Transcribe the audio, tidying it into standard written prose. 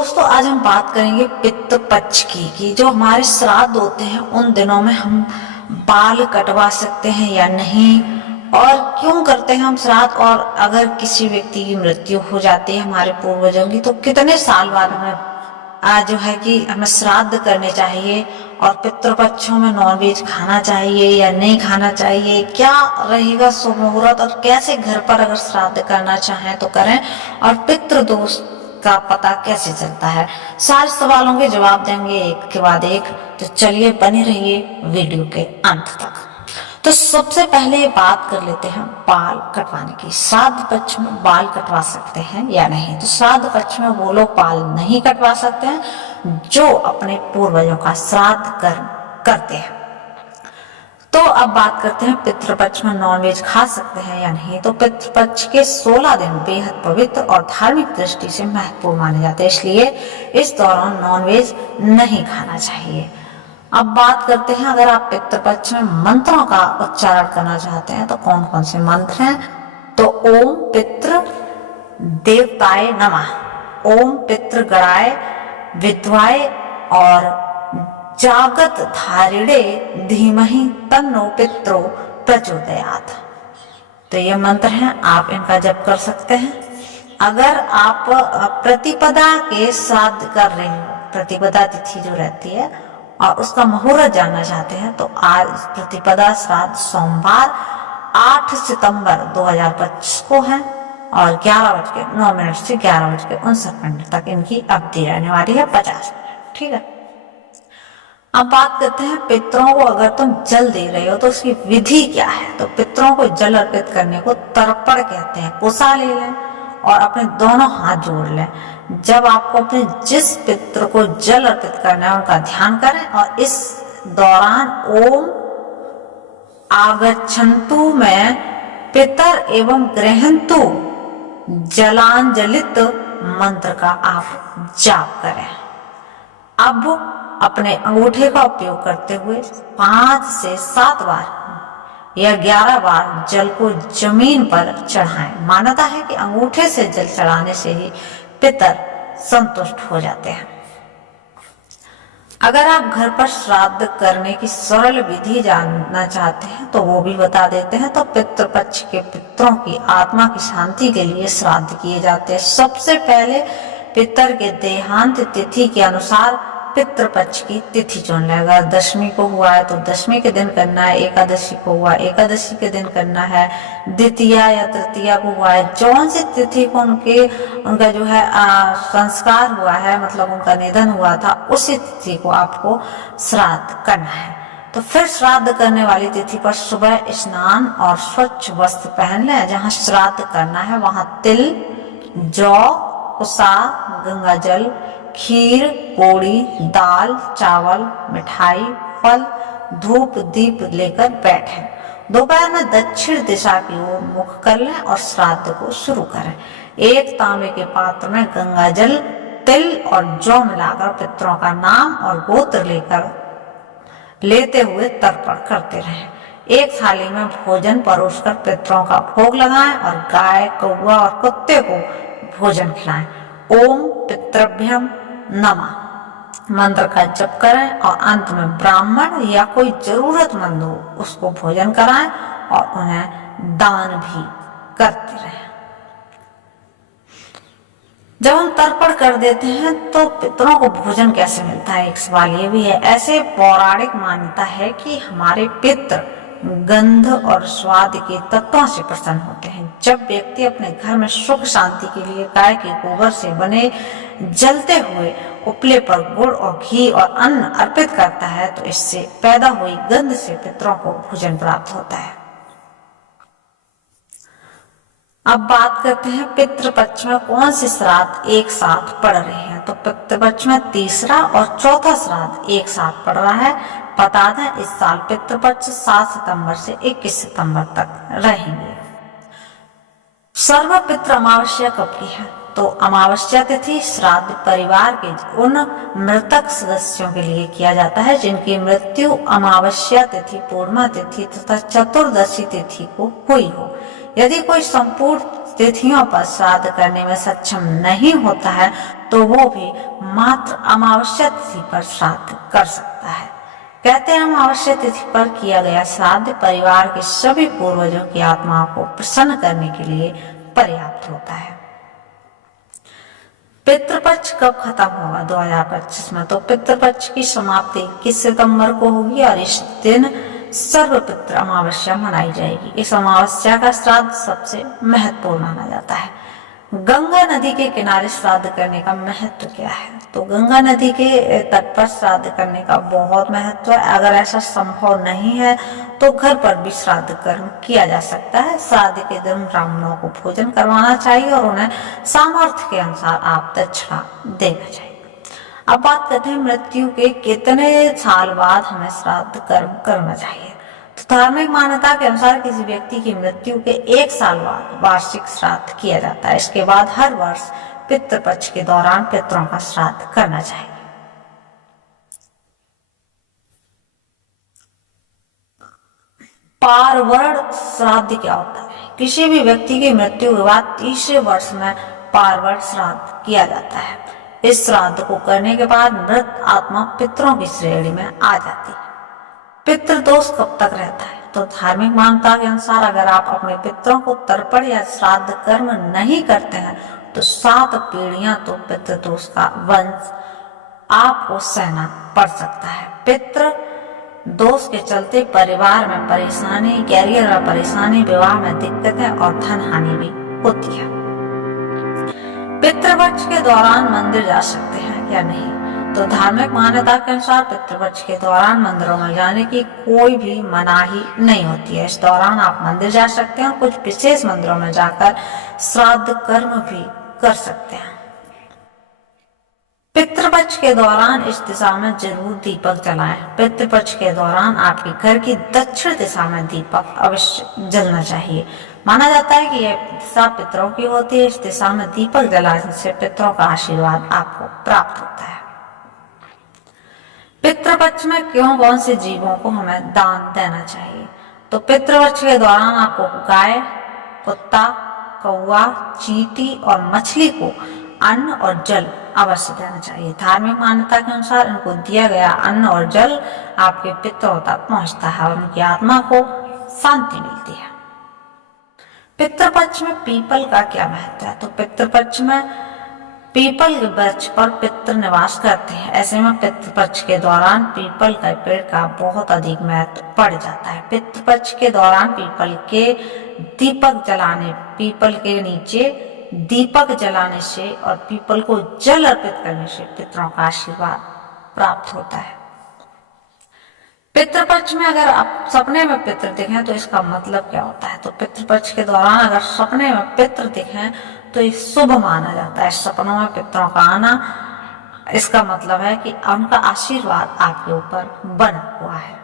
दोस्तों आज हम बात करेंगे पितृ पक्ष की कि जो हमारे श्राद्ध होते हैं उन दिनों में हम बाल कटवा सकते हैं या नहीं, और क्यों करते हैं हम श्राद्ध, और अगर किसी व्यक्ति की मृत्यु हो जाती है हमारे पूर्वजों की तो कितने साल बाद हमें जो है कि हमें श्राद्ध करने चाहिए, और पितृपक्षों में नॉनवेज खाना चाहिए या नहीं खाना चाहिए, क्या रहेगा शुभ मुहूर्त, और कैसे घर पर अगर श्राद्ध करना चाहें तो करें, और पितृदोष का पता कैसे चलता है। सारे सवालों के जवाब देंगे एक के बाद एक, तो चलिए बने रहिए वीडियो के अंत तक। तो सबसे पहले बात कर लेते हैं बाल कटवाने की। श्राद्ध पक्ष में बाल कटवा सकते हैं या नहीं? तो श्राद्ध पक्ष में वो लोग बाल नहीं कटवा सकते हैं जो अपने पूर्वजों का श्राद्ध करते हैं। तो अब बात करते हैं पितृपक्ष में नॉनवेज खा सकते हैं या नहीं। तो पितृपक्ष के 16 दिन बेहद पवित्र और धार्मिक दृष्टि से महत्वपूर्ण माने जाते हैं, इसलिए इस दौरान नॉनवेज नहीं खाना चाहिए। अब बात करते हैं अगर आप पितृपक्ष में मंत्रों का उच्चारण करना चाहते हैं तो कौन कौन से मंत्र हैं। तो ओम पितृ देवताय नमः, ओम पितृ गणाय विद्वाय और जागत धारिणे धीमहि तन्नो पित्रो प्रचोदयात्। तो ये मंत्र हैं, आप इनका जप कर सकते हैं। अगर आप प्रतिपदा के श्राद्ध कर रहे हो, प्रतिपदा तिथि जो रहती है और उसका मुहूर्त जानना चाहते हैं तो आज प्रतिपदा श्राद्ध सोमवार 8 सितंबर 2025 को है और 11:09 से 11:59 तक इनकी अवधि रहने वाली है, 50 मिनट। ठीक है। अब बात करते हैं पितरों को अगर तुम जल दे रहे हो तो उसकी विधि क्या है। तो पितरों को जल अर्पित करने को तर्पण कहते हैं। कुसा ले लें और अपने दोनों हाथ जोड़ लें। जब आपको अपने जिस पितृ को जल अर्पित करना है उनका ध्यान करें और इस दौरान ओम आगच्छन्तु में पितर एवं गृहन्तु जलांजलित मंत्र का आप जाप करें। अब अपने अंगूठे का उपयोग करते हुए 5 से 7 बार या 11 बार जल को जमीन पर चढ़ाएं। मान्यता है कि अंगूठे से जल चढ़ाने से ही पितर संतुष्ट हो जाते हैं। अगर आप घर पर श्राद्ध करने की सरल विधि जानना चाहते हैं तो वो भी बता देते हैं। तो पितृपक्ष के पितरों की आत्मा की शांति के लिए श्राद्ध किए जाते हैं। सबसे पहले पितर के देहांत तिथि के अनुसार पितृपक्ष की तिथि चुन लें। अगर दशमी को हुआ है तो दशमी के दिन करना है, एकादशी को हुआ एकादशी के दिन करना है, द्वितीया या तृतीया को हुआ है, जौन सी तिथि को उनका जो है संस्कार हुआ है, मतलब उनका निधन हुआ था, उसी तिथि को आपको श्राद्ध करना है। तो फिर श्राद्ध करने वाली तिथि पर सुबह स्नान और स्वच्छ वस्त्र पहन लें। जहाँ श्राद्ध करना है वहां तिल, जौ, कुसा, गंगा जल, खीर, पोड़ी, दाल, चावल, मिठाई, फल, धूप, दीप लेकर बैठें। दोपहर में दक्षिण दिशा की ओर मुख कर लें और श्राद्ध को शुरू करें। एक तांबे के पात्र में गंगा जल, तिल और जौ मिलाकर पितरों का नाम और गोत्र लेते हुए तर्पण करते रहें। एक थाली में भोजन परोसकर पितरों का भोग लगाएं और गाय, कौवा और कुत्ते को भोजन खिलाएं। ओम पितृभ्यम नमः मंत्र का जप करें और अंत में ब्राह्मण या कोई जरूरतमंद हो उसको भोजन कराएं और उन्हें दान भी करते रहें। जब हम तर्पण कर देते हैं तो पितरों को भोजन कैसे मिलता है, एक सवाल ये भी है। ऐसे पौराणिक मान्यता है कि हमारे पितृ गंध और स्वाद के तत्वों से प्रसन्न होते हैं। जब व्यक्ति अपने घर में सुख शांति के लिए गाय के गोबर से बने जलते हुए उपले पर गुड़ और घी और अन्न अर्पित करता है तो इससे पैदा हुई गंध से पितरों को भोजन प्राप्त होता है। अब बात करते हैं पितृपक्ष में कौन से श्राद्ध एक साथ पड़ रहे हैं। तो पितृपक्ष में तीसरा और चौथा श्राद्ध एक साथ पड़ रहा है। बता दें इस साल पितृपक्ष 7 सितंबर से 21 सितंबर तक रहेंगे। सर्व पितृ अमावस्या कब की है। तो अमावस्या तिथि श्राद्ध परिवार के उन मृतक सदस्यों के लिए किया जाता है जिनकी मृत्यु अमावस्या तिथि, पूर्णिमा तिथि तथा चतुर्दशी तिथि को हुई हो। यदि कोई संपूर्ण तिथियों पर श्राद्ध करने में सक्षम नहीं होता है तो वो भी मात्र अमावस्या तिथि पर श्राद्ध कर सकता है। कहते हैं अमावस्या तिथि पर किया गया श्राद्ध परिवार के सभी पूर्वजों की आत्माओं को प्रसन्न करने के लिए पर्याप्त होता है। पितृपक्ष कब खत्म होगा 2025 में? तो पितृपक्ष की समाप्ति 21 सितंबर को होगी और इस दिन सर्वपितृ अमावस्या मनाई जाएगी। इस अमावस्या का श्राद्ध सबसे महत्वपूर्ण माना जाता है। गंगा नदी के किनारे श्राद्ध करने का महत्व क्या है? तो गंगा नदी के तट पर श्राद्ध करने का बहुत महत्व है। अगर ऐसा संभव नहीं है तो घर पर भी श्राद्ध कर्म किया जा सकता है। श्राद्ध के दिन ब्राह्मणों को भोजन करवाना चाहिए और उन्हें सामर्थ्य के अनुसार आप दक्षिणा देना चाहिए। अब बात करते हैं मृत्यु के कितने साल बाद हमें श्राद्ध कर्म करना चाहिए। तो धार्मिक मान्यता के अनुसार किसी व्यक्ति की मृत्यु के 1 साल बाद वार्षिक श्राद्ध किया जाता है। इसके बाद हर वर्ष पितृपक्ष के दौरान पितरों का श्राद्ध करना चाहिए। पारवर्ण श्राद्ध क्या होता है? किसी भी व्यक्ति की मृत्यु के बाद 30वें वर्ष में पारवर्ण श्राद्ध किया जाता है। इस श्राद्ध को करने के बाद मृत आत्मा पितरों की श्रेणी में आ जाती है। पितृदोष कब तक रहता है? तो धार्मिक मान्यता के अनुसार अगर आप अपने पितरों को तर्पण या श्राद्ध कर्म नहीं करते हैं तो 7 पीढ़ियां तो पितृदोष का वंश आपको सहना पड़ सकता है। पितृ दोष के चलते परिवार में परेशानी, कैरियर में परेशानी, विवाह में दिक्कतें और धन हानि भी होती है। पितृपक्ष के दौरान मंदिर जा सकते हैं या नहीं? तो धार्मिक मान्यता के अनुसार पितृपक्ष के दौरान मंदिरों में जाने की कोई भी मनाही नहीं होती है। इस दौरान आप मंदिर जा सकते हैं और कुछ विशेष मंदिरों में जाकर श्राद्ध कर्म भी कर सकते हैं। पितृपक्ष के दौरान इस दिशा में जरूर दीपक जलाएं। पितृपक्ष के दौरान आपके घर की दक्षिण दिशा में दीपक अवश्य जलना चाहिए। माना जाता है कि यह दिशा पितरों की होती है। इस दिशा में दीपक जलाने से पितरों का आशीर्वाद आपको प्राप्त होता है। पितृपक्ष में कौन से जीवों को हमें दान देना चाहिए? तो पितृपक्ष के दौरान आपको गाय, कुत्ता, कौवा, चींटी और मछली को अन्न और जल अवश्य देना चाहिए। धार्मिक मान्यता के अनुसार इनको दिया गया अन्न और जल आपके पितरों तक पहुंचता है और उनकी आत्मा को शांति मिलती है। पितृपक्ष में पीपल का क्या महत्व है? तो पितृपक्ष में पीपल के वृक्ष पर पितृ निवास करते हैं। ऐसे में पितृपक्ष के दौरान पीपल का पेड़ का बहुत अधिक महत्व बढ़ जाता है। पितृपक्ष के दौरान पीपल के दीपक जलाने, पीपल के नीचे दीपक जलाने से और पीपल को जल अर्पित करने से पितरों का आशीर्वाद प्राप्त होता है। पितृपक्ष में अगर आप सपने में पितृ दिखें तो इसका मतलब क्या होता है? तो पितृपक्ष के दौरान अगर सपने में पितृ दिखें तो ये शुभ माना जाता है। सपनों में पितरों का आना इसका मतलब है कि उनका आशीर्वाद आपके ऊपर बना हुआ है।